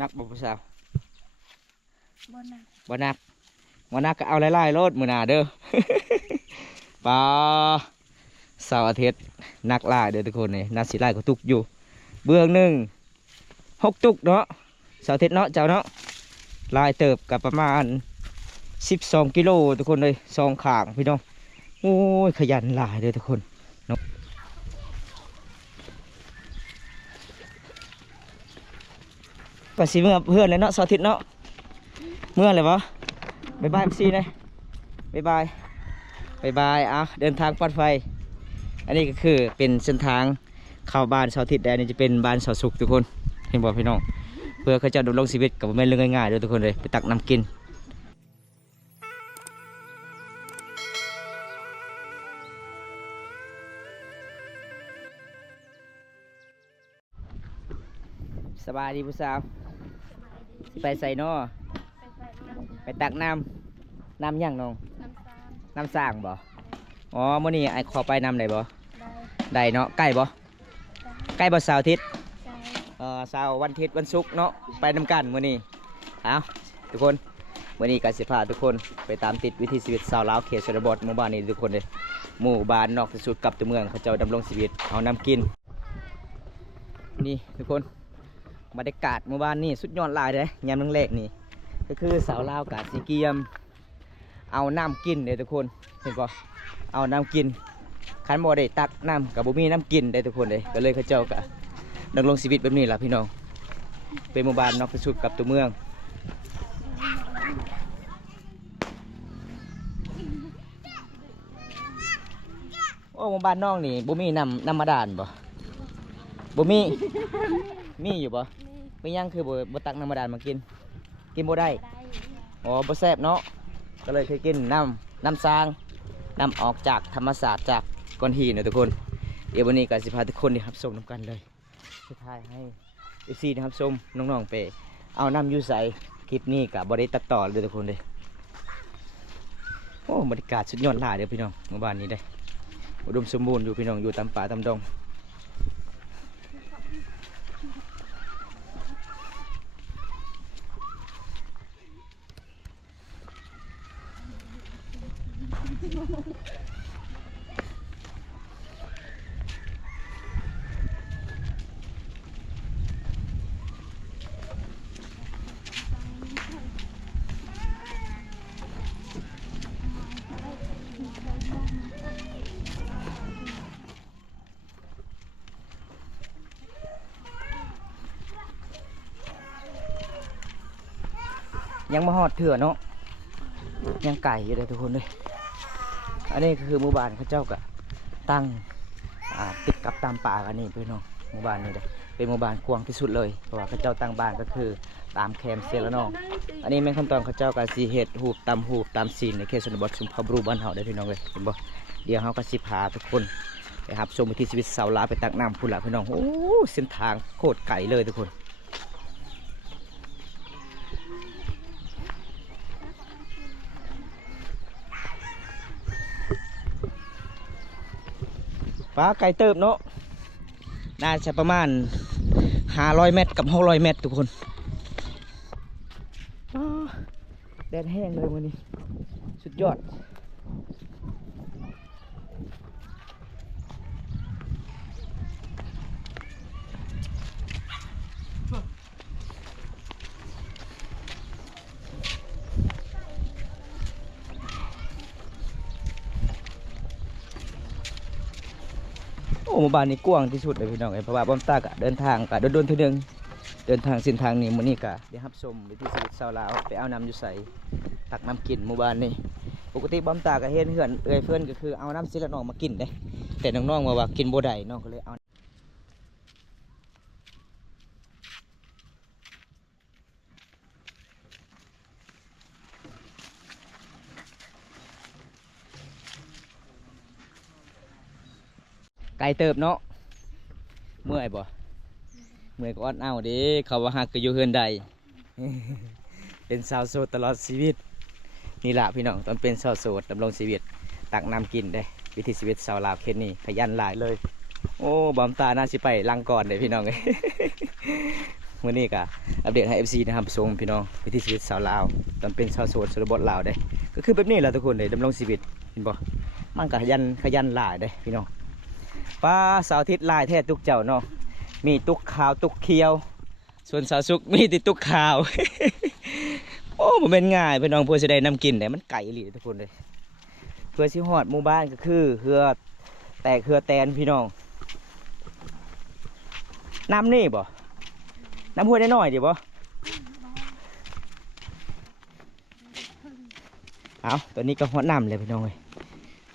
นักบ่ผู้สาวบ่นักบ่นักบ่นักก็เอาไล่ๆรถมื้อหน้าเด้อ ปลาเสาร์อาทิตย์นักล่าเด้อทุกคนนี่น่าสิไล่ก็ตุกอยู่เบื้องหนึ่ง6 ตุกเนาะเสาร์อาทิตย์เนาะเจ้าเนาะลายเติบกับประมาณ12 กิโลทุกคนเลย2ข้างพี่น้องโอ้ยขยันหลายเด้อทุกคนเนาะไปสิเมื่อเพื่อนเลยเนาะเสาร์อาทิตย์เนาะเมื่อเลยวะบ๊ายบายซีนะบ๊ายบายบ๊ายบายอ่ะเดินทางปลอดภัยอันนี้ก็คือเป็นเส้นทางเข้าบ้านเสาร์อาทิตย์แดนนี่จะเป็นบ้านเสาสุขทุกคนเห็นบอกพี่น้องเพื่อเขาจะดำรงชีวิตกับไม่เรื่องง่ายๆด้วยทุกคนเลยไปตักน้ำกินสบายดีผู้สาวไปใส่นอไปตักน้ำย่างน้องน้ำสร้างบ่อ๋อมื้อนี้ไอ้ขอไปน้ำได้บ่ได้เนาะใกล้บ่ใกล้บ่เสาร์อาทิตย์เสาร์วันอาทิตย์วันศุกร์เนาะไปนำกันมื้อนี้เอาทุกคนมื้อนี้ก็สิพาทุกคนไปตามติดวิถีชีวิตชาวลาวเขตชนบทหมู่บ้านนี้ทุกคนเลยหมู่บ้านนอกที่สุดกับตัวเมืองเขาเจ้าดำรงชีวิตเอาน้ำกินนี่ทุกคนบรรยากาศหมู่บ้านนี่สุดยอดหลายเลยยามแรกๆนี่ก็คือสาวลาวกาดสีเกียมเอาน้ำกินเลยทุกคนเห็นป่ะเอาน้ำกินขันบ่ได้ตักน้ำกับบุมีน้ำกินได้ทุกคนเลยก็เลยเขาเจ้าก็ดำรงชีวิตแบบนี้แหละพี่น้องเป็นหมู่บ้านนอกที่สุดกับตัวเมืองโอ้หมู่บ้านน้องนี่บุมีน้ำมาดานบ่บุมีอยู่บ่ไม่ยังคือบ่ตักน้ำมาดานมากินบ่ได้อ๋อบ่แซ่บเนาะก็เลยเคยกินน้ำซางน้ำออกจากธรรมศาสตร์จากก้อนหินนะทุกคนเดี๋ยววันนี้ก็สิพาทุกคนนะครับชมน้ำกันเลยสุดท้ายให้FCนะครับชมน้องๆไปเอาน้ำยูใส่คลิปนี้กับบริตัดต่อเลยทุกคนเลยโอ้บรรยากาศสุดยอดหลายเดี๋ยวพี่น้องหมู่บ้านนี้ได้อุดมสมบูรณ์อยู่พี่น้องอยู่ตามป่าตามดงยังมาหอดเถื่อเนาะยังไก่อยู่เลยทุกคนเลยอันนี้คือหมู่บ้านเขาเจ้ากะตั้งติดกับตามป่ากันนี่พี่น้องหมู่บ้านนี่เลยเป็นหมู่บ้านกว้างที่สุดเลยเพราะว่าเขาเจ้าตั้งบ้านก็คือตามแคมเซลน้องอันนี้เป็นขั้นตอนเขาเจ้ากะสีเห็ดหูบตามซีนในเขตชนบทชุมพรบรูบ้านเฮาได้พี่น้องเลยเห็นบ่เดี๋ยวเฮาก็สิพาทุกคนไปรับชมวิถีชีวิตชาวลาวไปตักน้ำพุ่นละพี่น้องโอ้เส้นทางโคตรไกลเลยทุกคนฟ้าไกลเติบเนาะน่าจะประมาณ500 เมตรกับ600 เมตรทุกคนแดดแห้งเลยวันนี้สุดยอดโอ้หมู่บ้านนี้กว้างที่สุดเลยพี่น้องเพราะว่าบ้านตากะเดินทางกะโดนๆทีนึงเดินทางเส้นทางนี้มื้อนี้กะได้รับชมวิถีชีวิตชาวลาวไปเอาน้ำอยู่ใส่ตักน้ำกินหมู่บ้านนี้ปกติบ้านตากะเฮ็ดเฮือนเพื่อนก็คือเอาน้ำซิละน้องมากินเด้แต่น้องๆว่ากินบ่ได้น้องก็เลยเอาไก่เติบเนาะเมื่อยบ่เมื่อยก็อ่อนเอาเด้เขาว่าหักก็อยู่เฮือนใด เป็นสาวโสดตลอดชีวิตนี่ล่ะพี่น้องตอนเป็นสาวโสดดำรงชีวิตตักน้ำกินเด้วิถีชีวิตชาวลาวเขตนี้ขยันหลายเลยโอ้บอมตาน่าสิไปลังก่อนเลยพี่น้องเลย มื้อนี้ก็อัปเดตให้ FC นะครับชมพี่น้องวิถีชีวิตสาวลาวตอนเป็นชาวโสดชนบทลาวเด้ก็คือแบบนี้แหละทุกคนเลยดำรงชีวิตเห็นบ่มันก็ขยันหลายเด้พี่น้องป้าสาวอาทิตย์หลายแท้ตุกเจ้าเนาะมีตุกขาวตุกเขียวส่วนสาวสุกมีแต่ตุกขาว โอ้บ่แม่นง่ายพี่น้องเพื่อสิได้นำกินเนี่ยมันไกลอีหลีทุกคนเลยเพื่อสิฮอดหมู่บ้านก็คือเฮือแตกเฮือแตนพี่น้องน้ำนี่บ่น้ำห้วยน้อยๆดิบ่เอาตัวนี้ก็ฮอดน้ำเลยพี่น้องเลย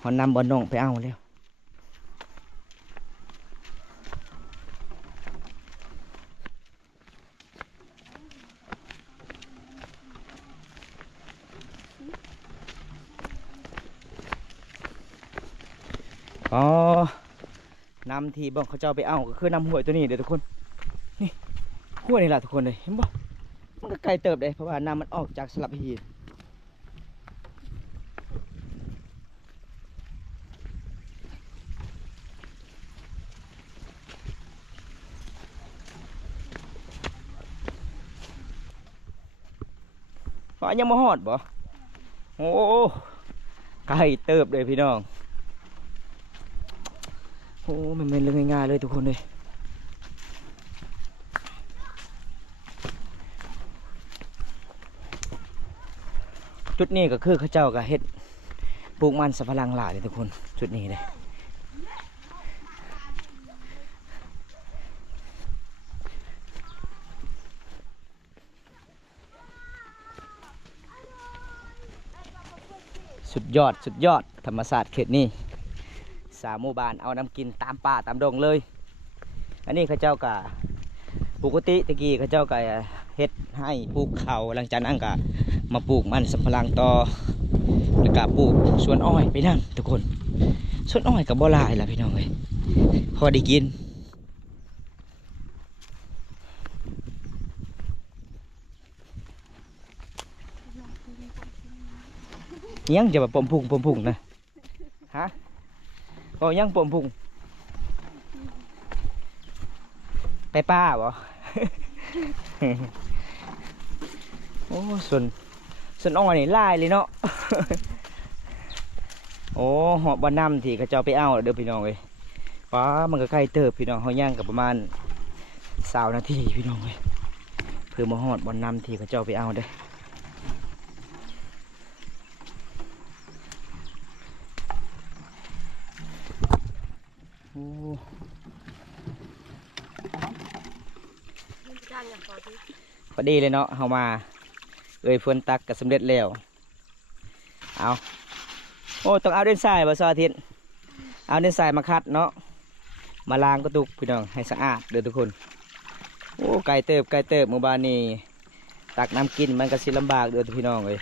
ฮอดน้ำบ่อน้องไปเอาแล้วอ๋อน้ำที่บ้องเขาเจ้าไปเอาก็คือน้ำห้วยตัวนี้เดี๋ยวทุกคนนี่ห้วยนี่แหละทุกคนเลยเห็นบ่มันก็ไกลเติบเลยเพราะว่าน้ำมันออกจากสลับฮีเพราะยังมาหอดบ่โอ้ไกลเติบเลยพี่น้องโอ้มันเป็นเรื่องง่ายๆเลยทุกคนเลยจุดนี้ก็คือเขาเจ้าก็เฮ็ดปลูกมันสำปะหลังหลายเลยทุกคนจุดนี้เลยสุดยอดธรรมศาสตร์เขตนี้3 หมู่บ้านเอาน้ำกินตามป่าตามดงเลยอันนี้เขาเจ้าก็ปกติตะกี้เขาเจ้าก็เฮ็ดให้ปลูกเขาหลังจากนั้นก็มาปลูกมันสำปะหลังต่อแล้วก็ปลูกสวนอ้อยไปนั่นทุกคนสวนอ้อยกับบ่หลายล่ะพี่น้องเอ้ยพอได้กินยังจะแบบปมพุงนะฮะก็ยังปมพุงไปป้าบ่ โอ้ส่วนอ้อยนี่ลายเลยเนาะ โอ้หอบบ้านน้ำที่เขาเจ้าไปเอาเด้อพี่น้องเลยป้ามันก็ใกล้เติบพี่น้องเขาย่างกับประมาณ20 นาทีพี่น้องเลยเพื่อมาหอดบ้านน้ำที่เขาเจ้าไปเอาเด้อโอ้พอดีเลยเนาะเฮามาเอ้ยเพื่อนตักก็สำเร็จแล้วเอาโอ้ต้องเอาเดินทรายบ่ซออาทิตย์เอาเดินทรายมาคัดเนาะมาล้างกระตุกพี่น้องให้สะอาดเด้อทุกคนโอ้ไก่เติบหมู่บ้านนี้ตักน้ำกินมันก็สิลำบากเด้อพี่น้องเอ้ย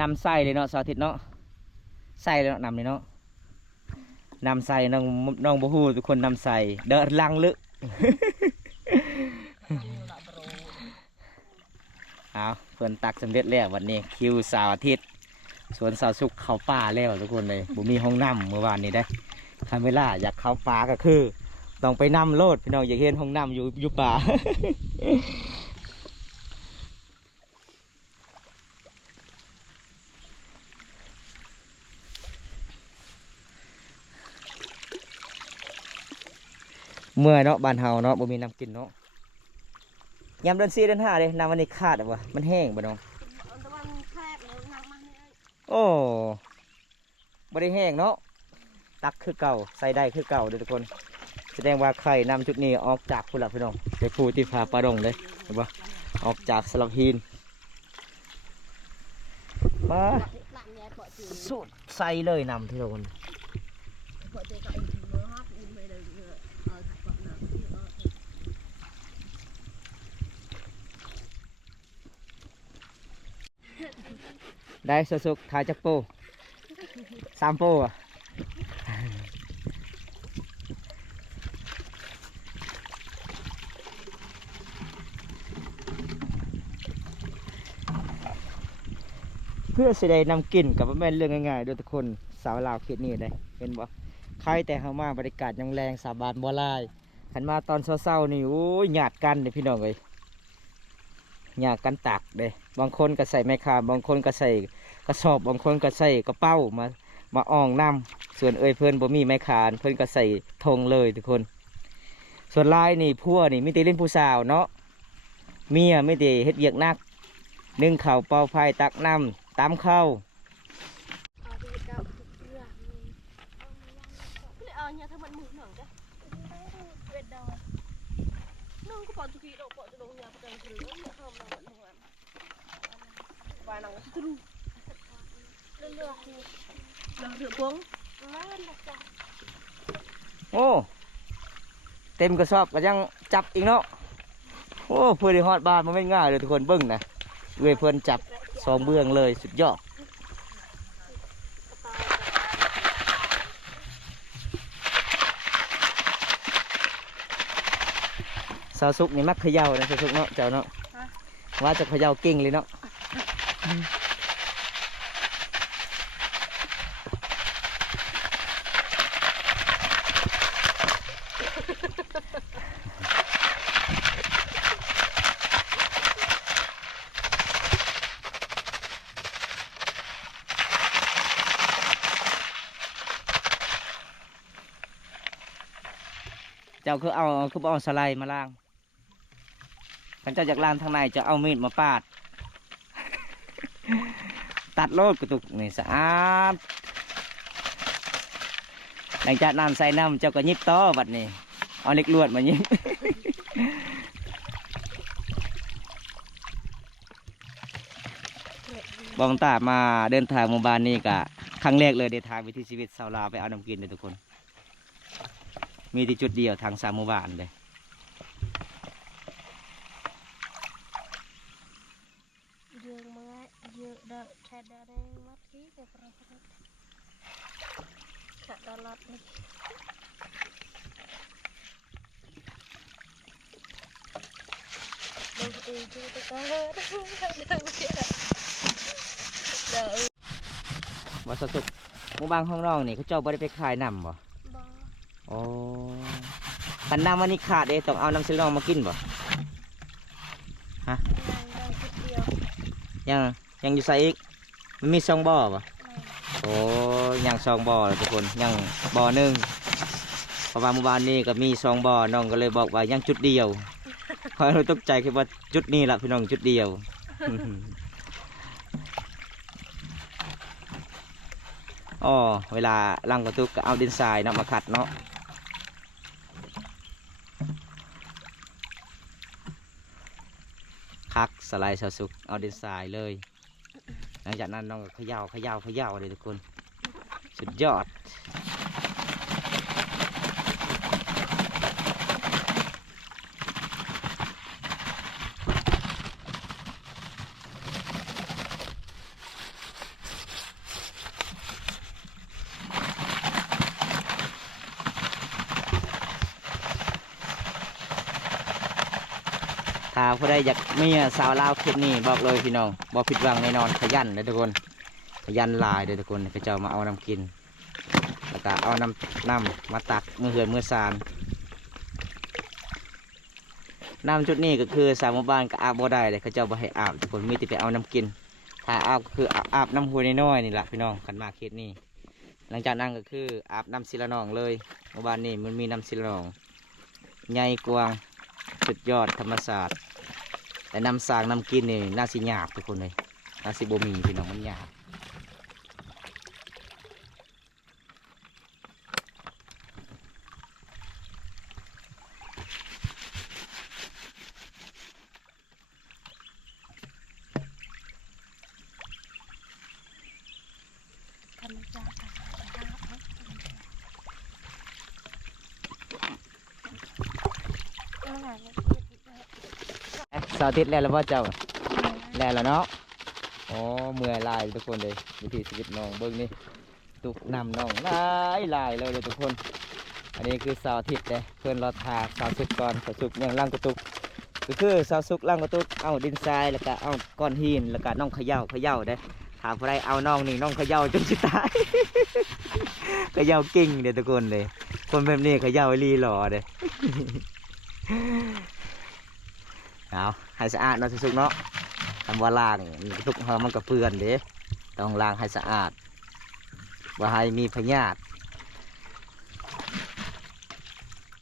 นำใส่เลยเนาะซออาทิตย์เนาะใส่เลยเนาะนำเลยเนาะนำใส่น้องบ่ฮู้ทุกคนนำใส่เดินลังลึก เอาเพิ่นตักสำเร็จแล้ววันนี้คิวสาวอาทิตย์สวนสาวสุขเข้าป่าแล้วทุกคนเลยบ่มีห้องน้ำเมื่อวานนี้ได้ทำเวลาอยากเข้าป่าก็คือต้องไปนำโลดพี่น้องอยากเห็นห้องน้ำอยู่ป่า เมื่อยเนาะบ้านเฮาเนาะบ่มีน้ำกินเนาะยามเดือน4 เดือน 5เลยน้ำมันนี่ขาดอ่ะวะมันแห้งบ่น้องโอ้บ่ได้แห้งเนาะตักคือเก่าใส่ได้คือเก่าเด้อทุกคนแสดงว่าไข่นำจุดนี้ออกจากพุ่นละพี่น้องไปพูที่ผาปลาดงเลยเห็นปะออกจากสลับหินมาสุดใส่เลยนำที่ทุกคนได้สุกๆถ่ายจากโป3 โปอ่ะเพื่อสิได้นำกินกับแม่นเรื่องง่ายๆโดยทุกคนสาวลาวเขตนี้ได้เห็นบ่ ใครแต่เฮามาบรรยากาศยังแรงสาบานบ่หลายขันมาตอนเช้าๆนี่โอ้ยหยาดกันเด้พี่น้องเอ้ยหยาดกันตักเด้บางคนก็ใส่ไม้คามบางคนก็ใส่กระสอบบางคนก็ใส่กระเป๋ามาอ่องน้ำส่วนเอ้ยเพื่อนบ่มีไม้คานเพื่อนก็ใส่ธงเลยทุกคนส่วนลายนี่พัวนี่มิติเล่นผู้สาวเนาะเมียไม่ได้เฮ็ดเวียกหนักนึ่งข้าวเป่าไฟตักน้ำตำข้าว nhà thằng mình mượn nặng đấy, về đầu, nông có bỏ tụi đậu bỏ tụi đậu nhà tụi đậu lửa nhà thơm nào vẫn hoàn, và nặng tru, lửa lửa cuống, โอ้เต็มกระสอบก็ยังจับอีกเนาะโอ้เพื่อนได้ฮอดบ้านมันไม่ง่ายเลยทุกคนเบิ้งนะเว้ยเพื่อนจับสองเบื้องเลยสุดยอดสาวสุกนี่มักเขย่านะสาวสุกเนาะเจ้าเนาะว่าจะเขย่าเก่งเลยเนาะเจ้าคือเอาสไลด์มาล้างกันเจ้าจากล้างทางในจะเอามีดมาปาด ตัดโลดกระตุกนี่สะอาดหลังจากน้ำใส่น้ำเจ้าก็ยิบต่อบัดนี้เอาเล็กลวดมายิบ บองตามาเดินทางหมู่บ้านนี้กะครั้งแรกเลยเดินทางวิถีชีวิตชาวลาวไปเอาน้ำกินเลยทุกคนมีที่จุดเดียวทางสามหมู่บ้านเลย dương mới dương đợt chạy đợt đây mất ký được rồi chạy đợt lọt đi đừng đi chưa tôi có đừng đợi ว่าสุดหมู่บ้านของน้องนี่เขาเจ้าบ่ได้ไปขายน้ำบ่ bò โอ้คันน้ำวันนี้ขาดเด้ต้องเอาน้ำซื้อน้องมากินบ่ nàng đang chút điều ยังอยู่ใส่อีกมันมี2 บ่อบ่ này โอ้ยัง2 บ่อเลยทุกคนยังบ่อหนึ่งเพราะว่าหมู่บ้านนี้ก็มี2 บ่อน้องก็เลยบอกว่ายังจุดเดียว คอยตกใจคิดว่าจุดนี้ล่ะพี่น้องจุดเดียว อ๋อเวลาล้างกระตุกก็เอาดินทรายเนาะมาขัดเนาะคักสไลด์สุกเอาดินทรายเลยหลังจากนั้นน้องก็เขย่าเลยทุกคนสุดยอดถ้าผู้ใดอยากมีสาวลาวคลิปนี้บอกเลยพี่น้องบอกผิดหวังแน่นอนขยันเลยทุกคนขยันหลายเลยทุกคนเขาเจ้ามาเอาน้ำกินแล้วก็เอาน้ำมาตักมือเหือนมือสานน้ำจุดนี้ก็คือสาวหมู่บ้านก็อาบบ่ได้เลยเขาเจ้าบ่ให้อาบทุกคนมีแต่ไปเอาน้ำกินถ้าอาบก็คืออาบน้ำห้วยน้อยๆนี่แหละพี่น้องขันมาเขตนี้หลังจากนั้นก็คืออาบน้ำศิลาหนองเลยหมู่บ้านนี้มันมีน้ำศิลาหนองใหญ่กว้างสุดยอดธรรมศาสตร์แต่น้ำสางน้ำกินนี่น่าสิหยาบทุกคนเลยน่าสิบ่มีพี่น้องมันหยาบthành raเสาร์อาทิตย์แล้วแล้วพ่อเจ้าแล้วเนาะอ๋อเมื่อยลายทุกคนเลยวิถีชีวิตน้องเบิ้งนี่ตุกนำน้องลายเลยทุกคนอันนี้คือเสาร์อาทิตย์เลยเพื่อนรอทาสาวสุกก่อนสาวสุกยังล่างกระตุกก็คือสาวสุกล่างกระตุกเอาดินทรายแล้วก็เอาก้อนหินแล้วก็น้องเขย่าได้ถามใครเอาน้องนี่น้องเขย่าจนสิตาย เข ย่าเก่งเด้อทุกคนเลยคนแบบนี้เขย่าลีหล่อเด้ เอาให้สะอาดเนาะสุกๆเนาะทำว่าล้างทุกมันก็เปื้อนเด้ต้องล้างให้สะอาดว่าให้มีพยาธิ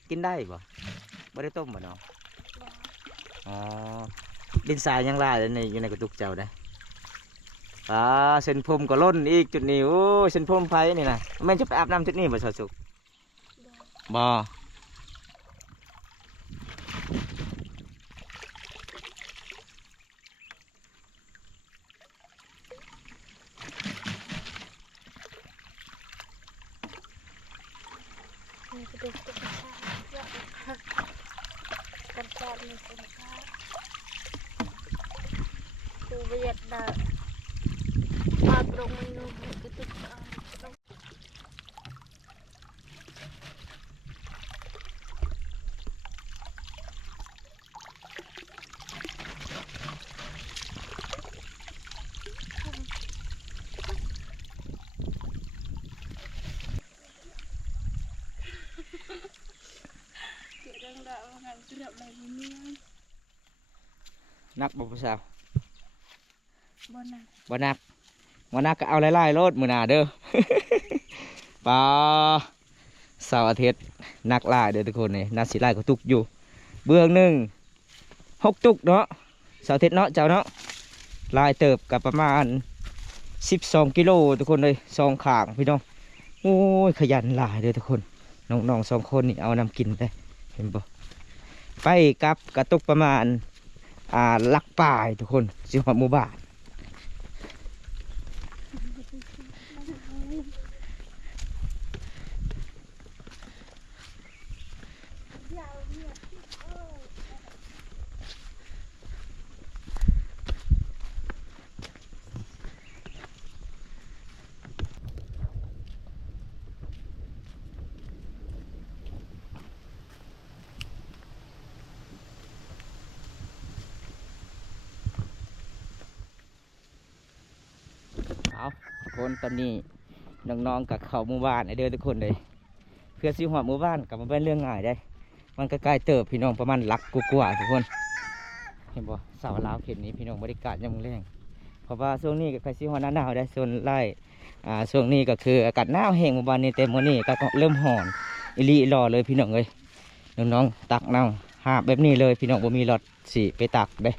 กินได้บ่ไม่ได้ต้มบ่เนาะอ๋อดินทรายยังลายอยู่ในกระตุกเจ้าได้เส้นผมก็ล้นอีกจุดนี้โอ้เส้นผมไผนี่นะแม่นจะไปอาบน้ำจุดนี้บ่สุกบ่ นี่ก็เป็นตุ๊กตาเยอะกันชาตินี่เป็นชาติดูเวียดดาปาตรงมันนู่นก็ตุ๊กตานักบ่ผู้สาว บนนั้น บ่นักบ่นักก็เอาไล่ๆโลดมื้อหน้าเด้อ ปลาเสาร์อาทิตย์นักล่าเด้อทุกคนนี่นักสิไล่ก็ตุกอยู่เบื้องหนึ่ง6 ตุกเนาะเสาร์อาทิตย์เนาะเจ้าเนาะลายเติบกับประมาณ12 กิโลทุกคนเลย2ข้างพี่น้องโอ้ยขยันหลายเด้อทุกคนน้องๆ2 คนนี่เอานำกินได้เห็นบ่ไปกับกระตุกประมาณลักป่ายทุกคนสิหอดหมู่บ้านเอาทุกคนตอนนี้น้องๆกับเขาหมู่บ้านไอเด้อทุกคนเลยเพื่อสิหอดหมู่บ้านกับมันเป็นเรื่องง่ายได้มันก็ใกล้เติบพี่น้องประมาณลักกว่าๆทุกคนเห็นบ่สาวลาวเขตนี้พี่น้องบริการยังแรงเพราะว่าช่วงนี้ก็ใกล้สิหอดหน้าหนาวได้ส่วนไร่ช่วงนี้ก็คืออากาศหนาวแห้งหมู่บ้านนี้เต็มวันนี้ก็เริ่มหอนอิลีรอเลยพี่น้องเลยน้องๆตักน้ำหาแบบนี้เลยพี่น้องบ่มีรถสิไปตักเด้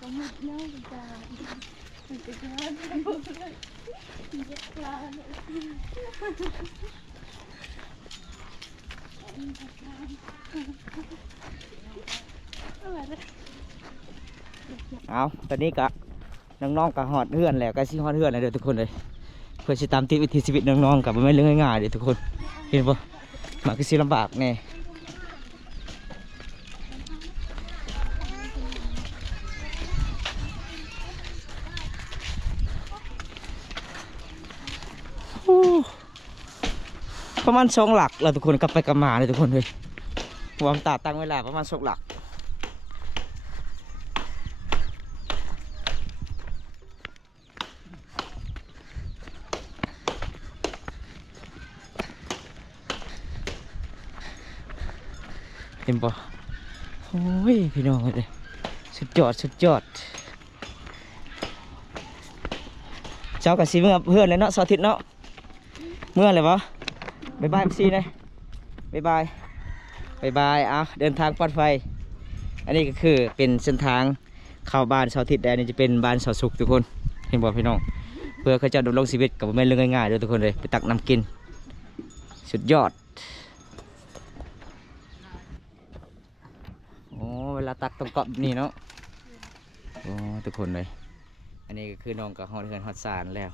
ก็มุดเน่าจ้ามันจะกล้าเลยจะกล้าเลยเอาตอนนี้ก็น้องๆก็หอดเฮือนแล้วก็สิหอดเฮือนแล้วเด้อทุกคนเลยเพื่อสิตามติดวิถีชีวิตน้องๆกับมันไม่เรื่องง่ายๆเด้อทุกคนเห็นปะมันก็สิลำบากแน่ประมาณ2 หลักแล้วทุกคนกลับไปกลับมาเลยทุกคนเลยวางตาตั้งเวลาประมาณ2 หลักเห็นปะโอ้ยพี่น้องเลยสุดยอดสุดยอดเจ้ากับซีเมื่อเพื่อนเลยเนาะเสาร์อาทิตย์เนาะ เมื่อไหร่วะบ๊ายบายซีนะบ๊ายบายบ๊ายบายเอาเดินทางปลอดภัยอันนี้ก็คือเป็นเส้นทางเข้าบ้านชาวทิศแดนนี่จะเป็นบ้านชาวสุขทุกคนเห็นบอกพี่น้องเพื่อเขาจะดำรงชีวิตกับไม่เรื่องง่ายๆด้วยทุกคนเลยไปตักน้ำกินสุดยอดโอ้เวลาตักต้องเกาะแบบนี่เนาะโอ้ทุกคนเลยอันนี้ก็คือน้องกับฮอดเฮือนฮอดซานแล้ว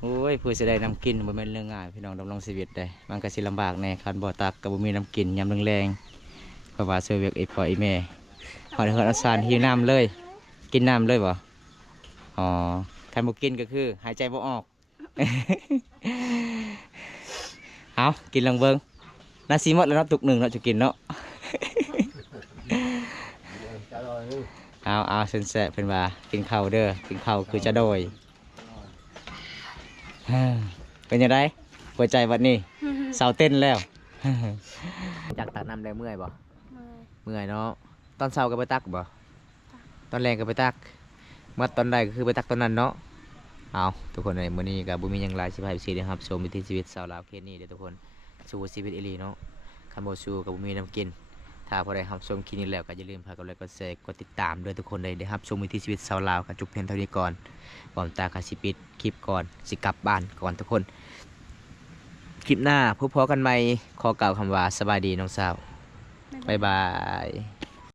โอ้ยเพื่อจะได้น้ำกินบ่แม่นเรื่องง่ายพี่น้องดำรงชีวิตได้มันก็สิลำบากแน่คันบ่ตักกับบ่มีน้ำกินยามแรงๆเพราะว่าเสือเวียกไอ้พ่อไอ้แม่ฮอดเฮือนฮอดซานหิวน้ำเลยกินน้ำเลยบ่อ๋อคันบ่กินก็คือหายใจบ่ออก เอากินลังเบิงนาซีหมดแล้วเนาะตุกหนึ่งเนาะจะกินเนาะ เอาเซนเซเป็นว่ากินข้าวเด้อกินข้าวคือจะโดย เป็นยังไงหัวใจวันนี้เสาเต้นแล้ว จากตักน้ำได้เมื่อยบ่เมื่อยเนาะตอนเช้าก็ไปตักบ่ตอนแรงก็ไปตักเมื่อตอนใดก็คือไปตักตอนนั้นเนาะเอาทุกคนในมื้อนี้กับบุมีหยังหลายสิพายสินะครับชมวิถีชีวิตชาวลาวเขตนี้เด้อทุกคนสู้ชีวิตอีหลีเนาะคันบ่สู้กับบุมีน้ำกินถ้าพอได้รับชมคลิปนี้แล้วก็อย่าลืมฝากกดไลค์กดแชร์กดติดตามด้วยทุกคนเลยได้รับชมวิถีชีวิตชาวลาวกับจุกเพียงเท่านี้ก่อนก่อนตาคาสิปิดคลิปก่อนสิกลับบ้านก่อนทุกคนคลิปหน้าพบกันใหม่ขอกล่าวคำว่าสบายดีน้องสาวบ๊ายบาย